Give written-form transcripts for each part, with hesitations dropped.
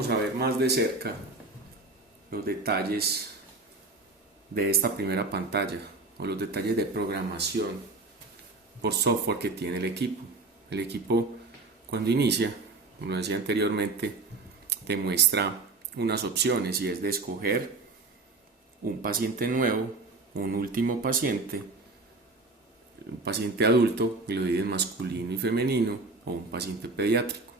vamos a ver más de cerca los detalles de esta primera pantalla o los detalles de programación por software que tiene el equipo. El equipo, cuando inicia, como decía anteriormente, te muestra unas opciones y es de escoger un paciente nuevo, un último paciente, un paciente adulto, que lo divide en masculino y femenino, o un paciente pediátrico.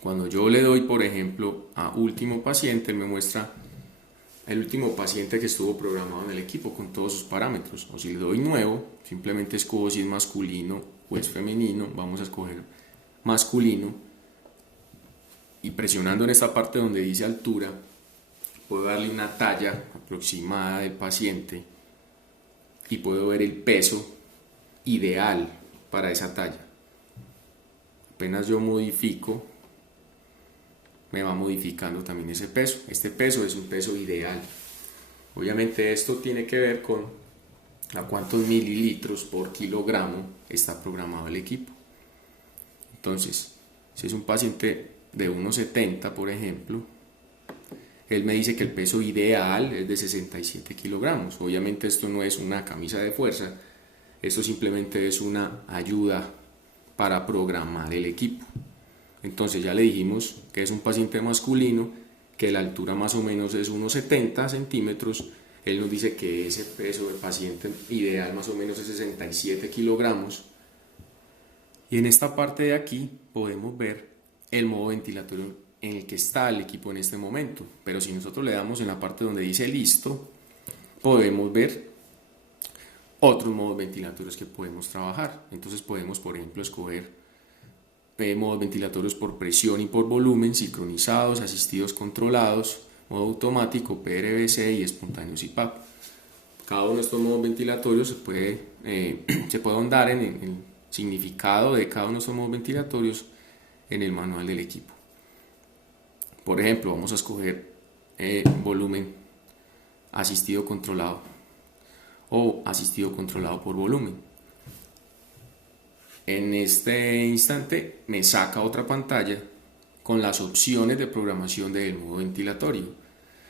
Cuando yo le doy, por ejemplo, a último paciente, él me muestra el último paciente que estuvo programado en el equipo con todos sus parámetros. O si le doy nuevo, simplemente escojo si es masculino o es femenino. Vamos a escoger masculino y presionando en esta parte donde dice altura, puedo darle una talla aproximada del paciente y puedo ver el peso ideal para esa talla. Apenas yo modifico, me va modificando también ese peso. Este peso es un peso ideal. Obviamente esto tiene que ver con a cuántos mililitros por kilogramo está programado el equipo. Entonces, si es un paciente de 1,70 por ejemplo, él me dice que el peso ideal es de 67 kilogramos. Obviamente esto no es una camisa de fuerza, esto simplemente es una ayuda para programar el equipo. Entonces ya le dijimos que es un paciente masculino, que la altura más o menos es 1,70 centímetros. Él nos dice que ese peso del paciente ideal más o menos es 67 kilogramos. Y en esta parte de aquí podemos ver el modo ventilatorio en el que está el equipo en este momento. Pero si nosotros le damos en la parte donde dice listo, podemos ver otros modos ventilatorios que podemos trabajar. Entonces podemos, por ejemplo, escoger modos ventilatorios por presión y por volumen, sincronizados, asistidos controlados, modo automático, PRVC y espontáneos IPAP. Cada uno de estos modos ventilatorios se puede ahondar en el significado de cada uno de estos modos ventilatorios en el manual del equipo. Por ejemplo, vamos a escoger volumen asistido controlado o asistido controlado por volumen. En este instante me saca otra pantalla con las opciones de programación del modo ventilatorio.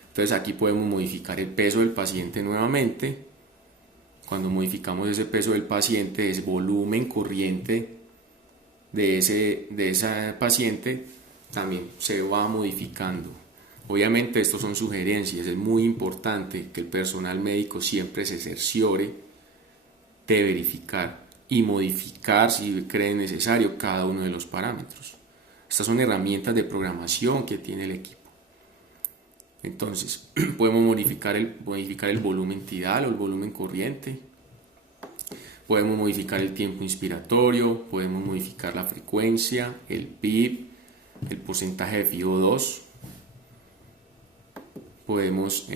Entonces aquí podemos modificar el peso del paciente nuevamente. Cuando modificamos ese peso del paciente, es volumen corriente de ese paciente, también se va modificando. Obviamente estos son sugerencias, es muy importante que el personal médico siempre se cerciore de verificar y modificar si cree necesario cada uno de los parámetros. Estas son herramientas de programación que tiene el equipo. Entonces podemos modificar el volumen tidal o el volumen corriente, podemos modificar el tiempo inspiratorio, podemos modificar la frecuencia, el PIB, el porcentaje de FiO2, podemos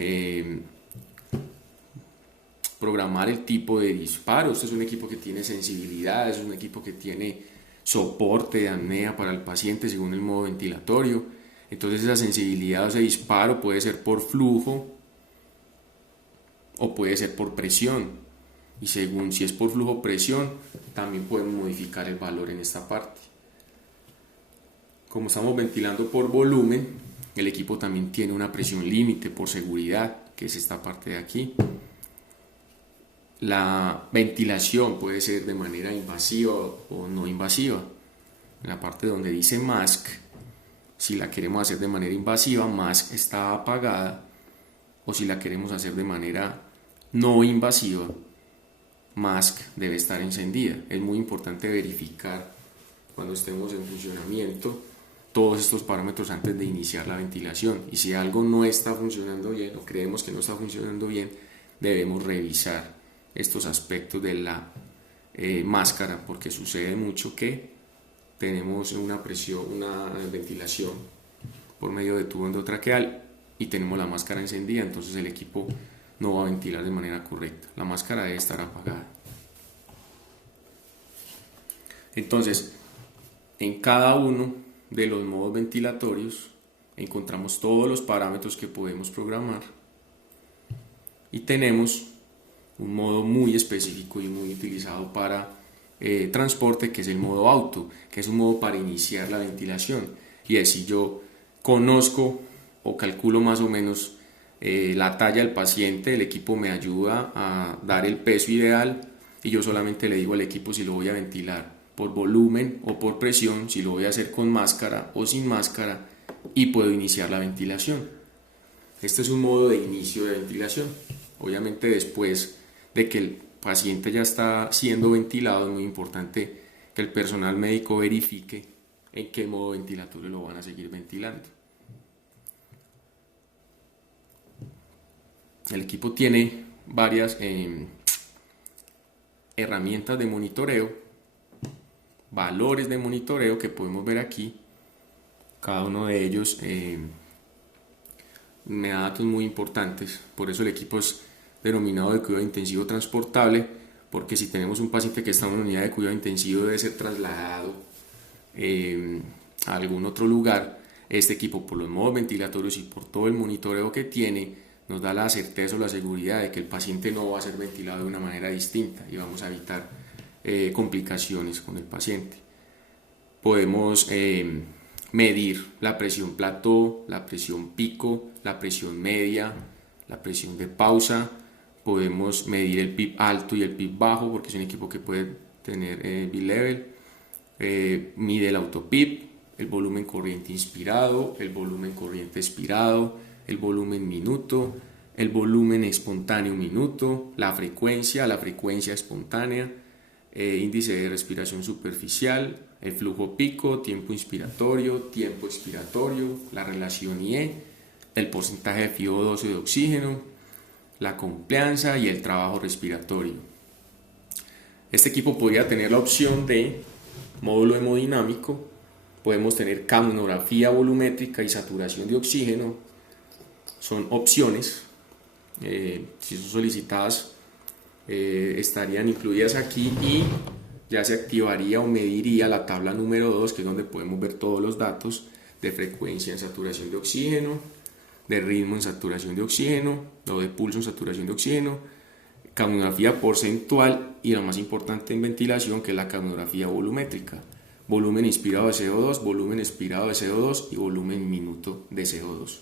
programar el tipo de disparo. Este es un equipo que tiene sensibilidad, es un equipo que tiene soporte de apnea para el paciente según el modo ventilatorio. Entonces esa sensibilidad o ese disparo puede ser por flujo o puede ser por presión. Y según si es por flujo o presión, también podemos modificar el valor en esta parte. Como estamos ventilando por volumen, el equipo también tiene una presión límite por seguridad, que es esta parte de aquí. La ventilación puede ser de manera invasiva o no invasiva. En la parte donde dice mask, si la queremos hacer de manera invasiva, mask está apagada, o si la queremos hacer de manera no invasiva, mask debe estar encendida. Es muy importante verificar cuando estemos en funcionamiento todos estos parámetros antes de iniciar la ventilación, y si algo no está funcionando bien o creemos que no está funcionando bien, debemos revisar estos aspectos de la máscara, porque sucede mucho que tenemos una ventilación por medio de tubo endotraqueal y tenemos la máscara encendida, entonces el equipo no va a ventilar de manera correcta. La máscara debe estar apagada. Entonces, en cada uno de los modos ventilatorios encontramos todos los parámetros que podemos programar y tenemos un modo muy específico y muy utilizado para transporte, que es el modo auto, que es un modo para iniciar la ventilación. Y es si yo conozco o calculo más o menos la talla del paciente, el equipo me ayuda a dar el peso ideal y yo solamente le digo al equipo si lo voy a ventilar por volumen o por presión, si lo voy a hacer con máscara o sin máscara, y puedo iniciar la ventilación. Este es un modo de inicio de ventilación. Obviamente después de que el paciente ya está siendo ventilado, es muy importante que el personal médico verifique en qué modo ventilatorio lo van a seguir ventilando. El equipo tiene varias herramientas de monitoreo, valores de monitoreo que podemos ver aquí. Cada uno de ellos me da datos muy importantes. Por eso el equipo es denominado de cuidado intensivo transportable, porque si tenemos un paciente que está en una unidad de cuidado intensivo, debe ser trasladado a algún otro lugar. Este equipo, por los modos ventilatorios y por todo el monitoreo que tiene, nos da la certeza o la seguridad de que el paciente no va a ser ventilado de una manera distinta y vamos a evitar complicaciones con el paciente. Podemos medir la presión plató, la presión pico, la presión media, la presión de pausa. Podemos medir el PIB alto y el PIB bajo, porque es un equipo que puede tener B-level. Mide el autopip, el volumen corriente inspirado, el volumen corriente expirado, el volumen minuto, el volumen espontáneo minuto, la frecuencia espontánea, índice de respiración superficial, el flujo pico, tiempo inspiratorio, tiempo expiratorio, la relación IE, el porcentaje de FiO2 de oxígeno, la complianza y el trabajo respiratorio. Este equipo podría tener la opción de módulo hemodinámico, podemos tener capnografía volumétrica y saturación de oxígeno. Son opciones, si son solicitadas estarían incluidas aquí y ya se activaría o mediría la tabla número 2, que es donde podemos ver todos los datos de frecuencia en saturación de oxígeno, de ritmo en saturación de oxígeno o de pulso en saturación de oxígeno, capnografía porcentual y lo más importante en ventilación, que es la capnografía volumétrica, volumen inspirado de CO2, volumen expirado de CO2 y volumen minuto de CO2.